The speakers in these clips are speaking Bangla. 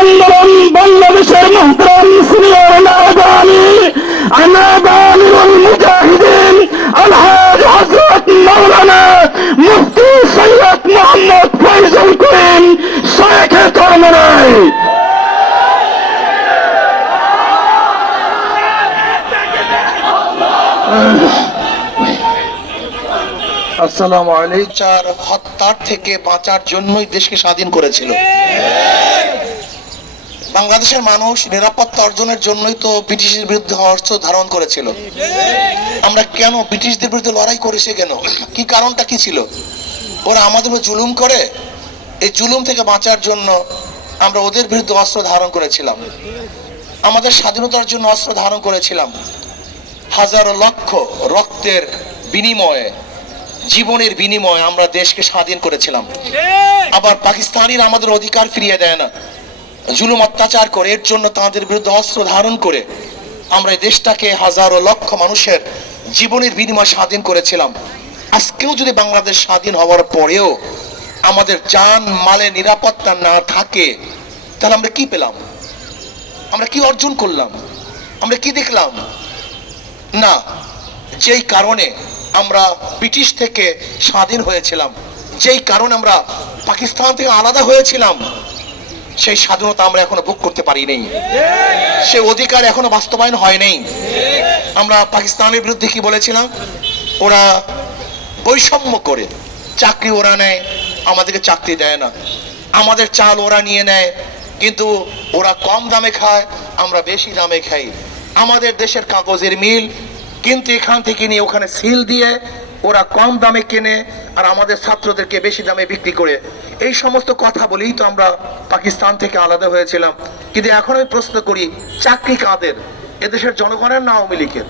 আন্দোলন বাংলাদেশের মোহতরম সিনিয়র আমিরুল মুজাহিদিন আলহাজ হযরত মাওলানা মুফতি সৈয়দ মোহাম্মদ ফয়জুল করিম শায়েখে চরমনাই। আসসালামু আলাইকুম। হত্যার থেকে বাঁচার জন্যই দেশকে স্বাধীন করেছিল। বাংলাদেশের মানুষ নিরাপত্তা অর্জনের জন্যই তো ব্রিটিশের বিরুদ্ধে অস্ত্র ধারণ করেছিল। আমরা কেন ব্রিটিশদের বিরুদ্ধে লড়াই করেছি কেন? কি কারণটা কি ছিল? ওরা আমাদের উপর জুলুম করে, এই জুলুম থেকে বাঁচার জন্য আমরা ওদের বিরুদ্ধে অস্ত্র ধারণ করেছিলাম। আমাদের স্বাধীনতার জন্য অস্ত্র ধারণ করেছিলাম। হাজারো লক্ষ রক্তের বিনিময়ে, জীবনের বিনিময়ে আমরা দেশকে স্বাধীন করেছিলাম। আবার পাকিস্তানিরা আমাদের অধিকার ফিরিয়ে দেয় না, জুলুম অত্যাচার করে। এর জন্য তাদের বিরুদ্ধে অস্ত্র ধারণ করে আমরা এই দেশটাকে হাজারো লক্ষ মানুষের জীবনের বিনিময়ে স্বাধীন করেছিলাম। আজকেও যদি বাংলাদেশ স্বাধীন হওয়ার পরেও আমাদের জান মালে নিরাপত্তা না থাকে, তাহলে আমরা কি পেলাম? আমরা কি অর্জন করলাম? আমরা কি দেখলাম? না, যেই কারণে আমরা ব্রিটিশ থেকে স্বাধীন হয়েছিলাম, যেই কারণে আমরা পাকিস্তান থেকে আলাদা হয়েছিলাম, সেই স্বাধীনতা আমরা এখনো ভোগ করতে পারি নাই, সে অধিকার এখনো বাস্তবায়ন হয় নাই। আমরা পাকিস্তানের বিরুদ্ধে কি বলেছিলাম? ওরা বৈষম্য করে চাকরি ওরা নেয়, আমাদেরকে চাকরি দেয় না। আমাদের চাল ওরা নিয়ে নেয়, কিন্তু ওরা কম দামে খায়, আমরা বেশি দামে খাই। আমাদের দেশের কাগজের মিল, কিন্তু এখান থেকে নিয়ে ওখানে সিল দিয়ে ওরা কম দামে কেনে আর আমাদের ছাত্রদেরকে বেশি দামে বিক্রি করে। এই সমস্ত কথা বলেই তো আমরা পাকিস্তান থেকে আলাদা হয়েছিলাম। কিন্তু এখন আমি প্রশ্ন করি, চাকরি কাদের? এদেশের জনগণের না আওয়ামী লীগের?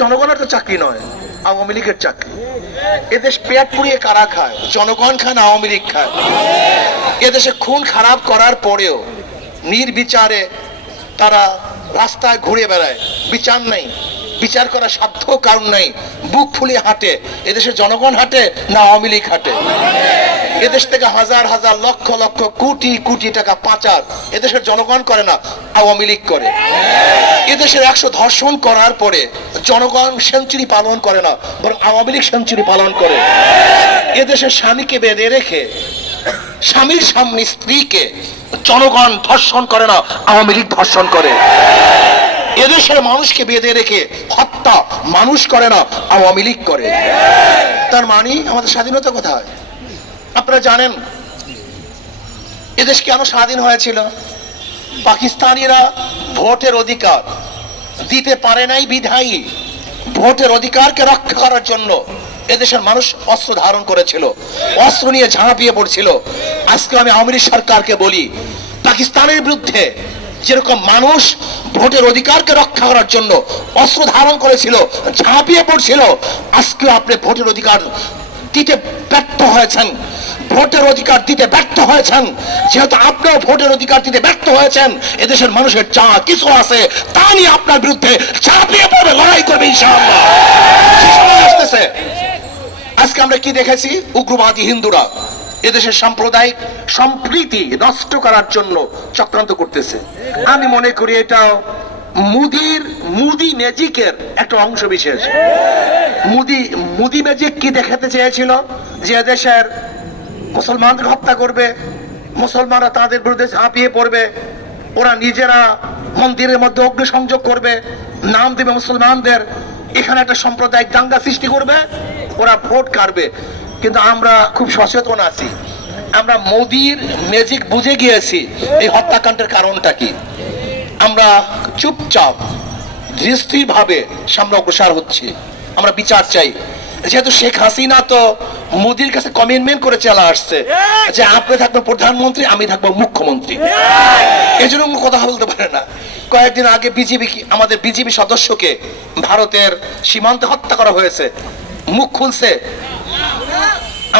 জনগণের তো চাকরি নয়, আওয়ামী লীগের চাকরি। এদেশ পেট পুড়িয়ে কারা খায়? জনগণ খায় না আওয়ামী লীগ খায়? এদেশে খুন খারাপ করার পরেও নির্বিচারে তারা রাস্তায় ঘুরে বেড়ায়, বিচার নাই, বিচার করার সাধ্য কারণ নাই, বুক ফুলিয়ে হাঁটে। এদেশের জনগণ হাঁটে না আওয়ামী লীগ হাঁটে? এদেশ থেকে হাজার হাজার লক্ষ লক্ষ কোটি কোটি টাকা পাচার এদেশের জনগণ করে না, আওয়ামী লীগ করে। এদেশের 100 ধর্ষণ করার পরে জনগণ সেঞ্চুরি পালন করে না, বরং আওয়ামী লীগ সেঞ্চুরি পালন করে। এদেশের স্বামীকে বেঁধে রেখে স্বামীর সামনে স্ত্রীকে জনগণ ধর্ষণ করে না, আওয়ামী লীগ ধর্ষণ করে। এদেশের মানুষকে বেঁধে রেখে হত্যা মানুষ করে না, আওয়ামী লীগ করে। তার মানে আমাদের স্বাধীনতা কোথায়? আপনারা জানেন এদেশ কেন স্বাধীন হয়েছিল? পাকিস্তানিরা ভোটের অধিকার দিতে পারে নাই বিধায়ী ভোটের অধিকারকে রক্ষা করার জন্য এদেশের মানুষ অস্ত্র ধারণ করেছিল, অস্ত্র নিয়ে ঝাঁপিয়ে পড়ছিল। আজকে আমি আওয়ামী লীগ সরকারকে বলি, পাকিস্তানের বিরুদ্ধে যেরকম মানুষ ভোটের অধিকারকে রক্ষা করার জন্য অস্ত্র ধারণ করেছিল, ঝাঁপিয়ে পড়ছিল, আজকে আপনি ভোটের অধিকার দিতে ব্যর্থ হয়েছেন, ভোটের অধিকার দিতে ব্যর্থ হয়েছেন। যেহেতু আপনিও ভোটের অধিকার দিতে ব্যর্থ হয়েছেন, এদেশের মানুষের যা কিছু আছে তা নিয়ে আপনার বিরুদ্ধে ঝাঁপিয়ে পড়বে, লড়াই করবে ইনশাআল্লাহ। সময় আসতেছে। আজকে আমরা কি দেখেছি? উগ্রবাদী হিন্দুরা এদেশের সাম্প্রদায়িক সম্প্রীতি নষ্ট করার জন্য চক্রান্ত করতেছে। আমি মনে করি এটা মুদি ম্যাজিকের একটা অংশ বিশেষ। মুদি ম্যাজিক কি দেখাতে চেয়েছিল? যে দেশের মুসলমানদের হত্যা করবে, মুসলমানরা তাদের বিরুদ্ধে ঝাঁপিয়ে পড়বে, ওরা নিজেরা মন্দিরের মধ্যে অগ্নিসংযোগ করবে, নাম দেবে মুসলমানদের, এখানে একটা সাম্প্রদায়িক দাঙ্গা সৃষ্টি করবে, ওরা ভোট কাটবে। কিন্তু আমরা খুব সচেতন আছি, আমরা মোদির ম্যাজিক বুঝে গিয়েছি এই হত্যাকাণ্ডের কারণটা কি। আমরা চুপচাপ ধীরস্থির ভাবে সামনে অগ্রসর হচ্ছি। আমরা বিচার চাই। যেহেতু শেখ হাসিনা তো মোদির কাছে কমিটমেন্ট করে চলে আসছে যে আপনি থাকবেন প্রধানমন্ত্রী, আমি থাকবো মুখ্যমন্ত্রী, এই জন্য কথা বলতে পারে না। কয়েকদিন আগে আমাদের বিজেপি সদস্যকে ভারতের সীমান্তে হত্যা করা হয়েছে, মুখ খুলছে?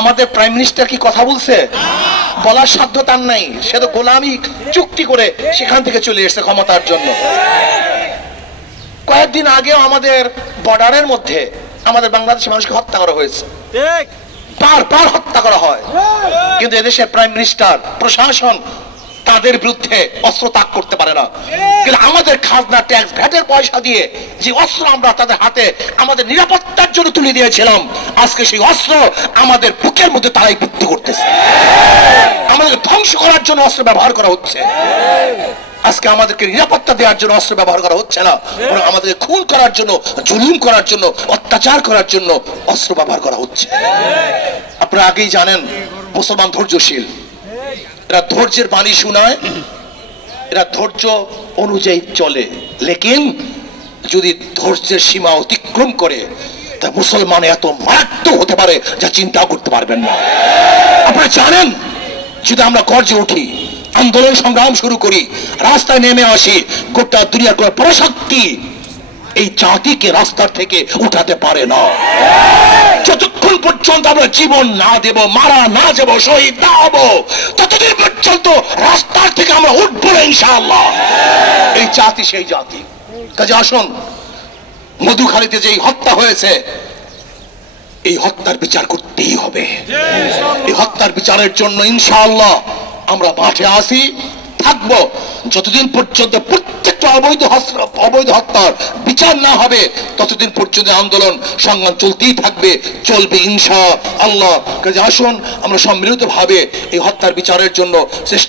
আমাদের প্রাইম মিনিস্টার কি কথা বলছে? বলার সাধ্য তার নাই। সে তো গোলামি চুক্তি করে সেখান থেকে চলে এসেছে ক্ষমতার জন্য। কয়েকদিন আগেও আমাদের বর্ডারের মধ্যে আমাদের বাংলাদেশের মানুষকে হত্যা করা হয়েছে, পার হত্যা করা হয়, কিন্তু এদেশের প্রাইম মিনিস্টার, প্রশাসন তাদের বিরুদ্ধে অস্ত্র তাক করতে পারে না, কিন্তু আমাদের খাজনা ট্যাক্স ভ্যাটের পয়সা দিয়ে যে অস্ত্র আমরা তাদের হাতে আমাদের নিরাপত্তার জন্য তুলে দিয়েছিলাম, আজকে সেই অস্ত্র আমাদের বুকের মধ্যে তারাই বিদ্ধ করতেছে, আমাদের ধ্বংস করার জন্য অস্ত্র ব্যবহার করা হচ্ছে। আজকে আমাদেরকে নিরাপত্তা দেওয়ার জন্য অস্ত্র ব্যবহার করা হচ্ছে না, বরং আমাদেরকে খুন করার জন্য, জুলুম করার জন্য, অত্যাচার করার জন্য অস্ত্র ব্যবহার করা হচ্ছে। আপনারা আগেই জানেন মুসলমান ধৈর্যশীল, এরা ধৈর্যের বাণী শোনায়, এরা ধৈর্য অনুযায়ী চলে, লেকিন যদি ধৈর্যের সীমা অতিক্রম করে তা মুসলমান এত মারাত্মক হতে পারে যা চিন্তা করতে পারবেন না। আপনারা জানেন যদি আমরা গর্জে উঠি, আন্দোলন সংগ্রাম শুরু করি, রাস্তায় নেমে আসি, গোটা দুনিয়ার কোন পরাশক্তি এই জাতিকে রাস্তার থেকে উঠাতে পারে না। যতক্ষণ পর্যন্ত আমরা জীবন না দেব, মারা না যাব, শহীদ না হব, ততদিন পর্যন্ত রাস্তার থেকে আমরা উঠবো না ইনশাআল্লাহ। এই জাতি সেই জাতি। কাজে আসুন, মধুখালীতে যে হত্যা হয়েছে, এই হত্যার বিচার করতেই হবে। এই হত্যার বিচারের জন্য ইনশাআল্লাহ আমরা মাঠে আসি, থাকবো, যতদিন পর্যন্ত প্রত্যেকটা অবৈধ হত্যার বিচার না হবে ততদিন পর্যন্ত আন্দোলন সংগ্রাম চলতেই থাকবে, চলবে ইনশাআল্লাহ। কাজে আসুন আমরা সম্মিলিতভাবে এই হত্যার বিচারের জন্য চেষ্টা